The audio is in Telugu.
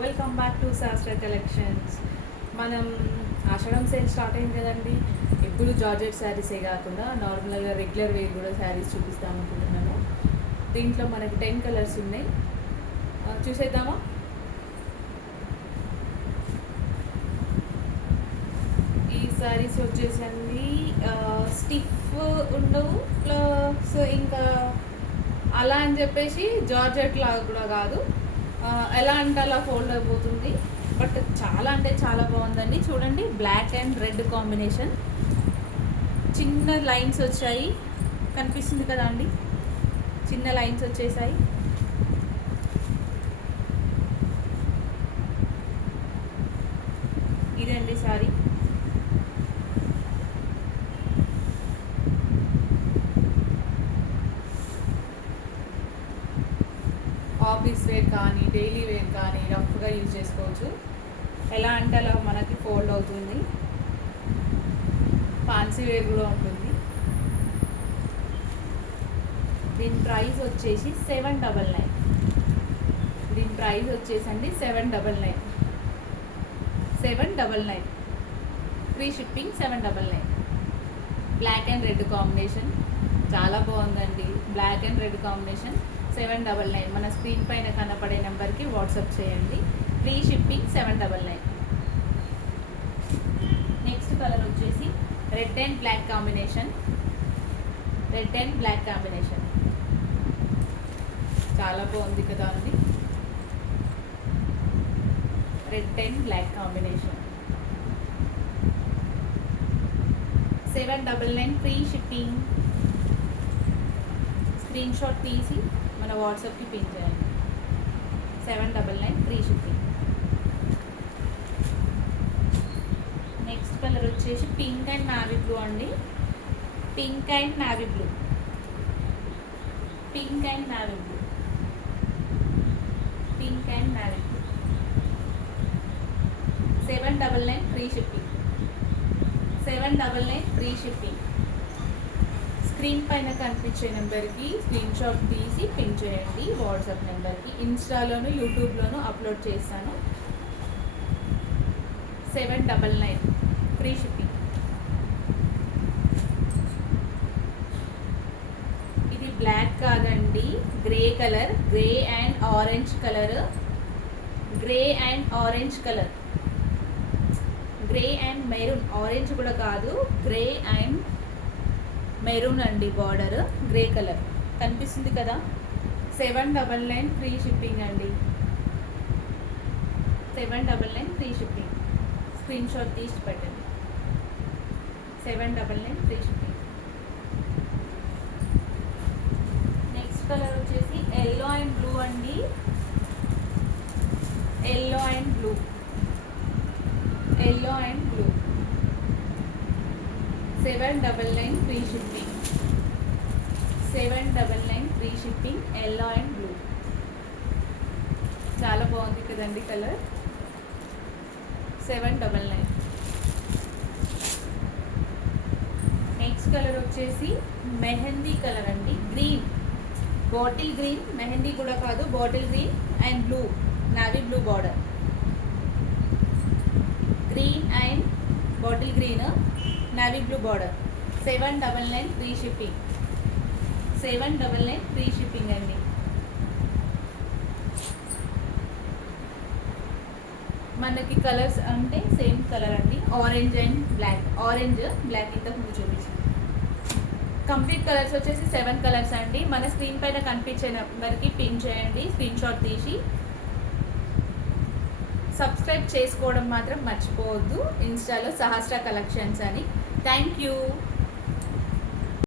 వెల్కమ్ బ్యాక్ టు శాస్త్ర కలెక్షన్స్. మనం ఆషాఢం సేల్ స్టార్ట్ అయింది కదండి. ఎప్పుడు జార్జెట్ శారీసే కాకుండా నార్మల్గా రెగ్యులర్ వేర్ కూడా శారీస్ చూపిస్తామనుకుంటున్నాను. దీంట్లో మనకి 10 కలర్స్ ఉన్నాయి. చూసేద్దామా? ఈ శారీస్ వచ్చేసండి స్టిఫ్ ఉండవు, ప్లస్ ఇంకా అలా అని చెప్పేసి జార్జెట్ లాగా కూడా కాదు, ఎలా అంటే అలా ఫోల్డ్ అయిపోతుంది. బట్ చాలా అంటే చాలా బాగుందండి. చూడండి, బ్లాక్ అండ్ రెడ్ కాంబినేషన్, చిన్న లైన్స్ వచ్చాయి, కనిపిస్తుంది కదా అండి, చిన్న లైన్స్ వచ్చేసాయి. ఇదండి సారీ. ఆఫీస్ వేర్ కానీ డైలీ వేర్ కానీ రఫ్గా యూజ్ చేసుకోవచ్చు. ఎలా అంటే అలా మనకి ఫోల్డ్ అవుతుంది. ఫ్యాన్సీ వేర్ కూడా ఉంటుంది. దీని ప్రైస్ వచ్చేసి 799. దీని ప్రైస్ వచ్చేసండి 799. 799 free shipping. 799. Black and red combination చాలా బాగుందండి. Black and red combination 799. మన స్క్రీన్ పైన కనపడే నెంబర్కి వాట్సాప్ చేయండి. Free shipping. 799. నెక్స్ట్ కలర్ వచ్చేసి red and black combination. Red and black combination చాలా బాగుంది కదా అండి. Red and black combination 799 free shipping. Screenshot తీసి మన వాట్సాప్కి పిన్ చేయండి. 799 ఫ్రీ షిప్పింగ్. నెక్స్ట్ కలర్ వచ్చేసి పింక్ అండ్ నావీ బ్లూ అండి. Pink and navy blue. Pink and navy blue. Pink and navy blue 799 free shipping. 799 free shipping. Screen పైన కనిపించే నెంబర్కి స్క్రీన్ షాట్ తీసి పిన్ చేయండి వాట్సాప్ నెంబర్కి. ఇన్స్టాలోను యూట్యూబ్లోను అప్లోడ్ చేస్తాను. 799 ఫ్రీ షిప్పింగ్. ఇది బ్లాక్ కాదండి, grey colour. Grey and orange colour. Grey and orange colour. Grey and maroon. Orange కూడా కాదు, గ్రే అండ్ మెరూన్ అండి. బార్డర్ గ్రే కలర్ కనిపిస్తుంది కదా. 799 ఫ్రీ షిప్పింగ్ అండి. 799 ఫ్రీ షిప్పింగ్. స్క్రీన్ షాట్ తీసి పెట్టండి. 799 ఫ్రీ షిప్పింగ్. నెక్స్ట్ కలర్ వచ్చేసి ఎల్లో అండ్ బ్లూ అండి. Yellow and blue. Yellow and blue 799 free shipping. 799 free shipping. Yellow and blue చాలా బాగుంది కదండి కలర్. 799. నెక్స్ట్ కలర్ వచ్చేసి మెహందీ కలర్ అండి. Green, bottle green. మెహందీ కూడా కాదు, bottle green and blue, navy blue border. Green and bottle green, navy blue border. 799 free shipping. 799 free shipping అండి. మనకి కలర్స్ అంటే సేమ్ కలర్ అండి, orange and black. Orange black ఇంతకు ముందు చూపించాను. కంప్లీట్ కలర్స్ వచ్చేసి 7 కలర్స్ అండి. మన స్క్రీన్ పైన కనిపించే నెంబర్కి పిన్ చేయండి స్క్రీన్ షాట్ తీసి. సబ్స్క్రైబ్ చేసుకోవడం మాత్రం మర్చిపోవద్దు. ఇన్స్టాలో సహస్ర కలెక్షన్స్ అని. Thank you.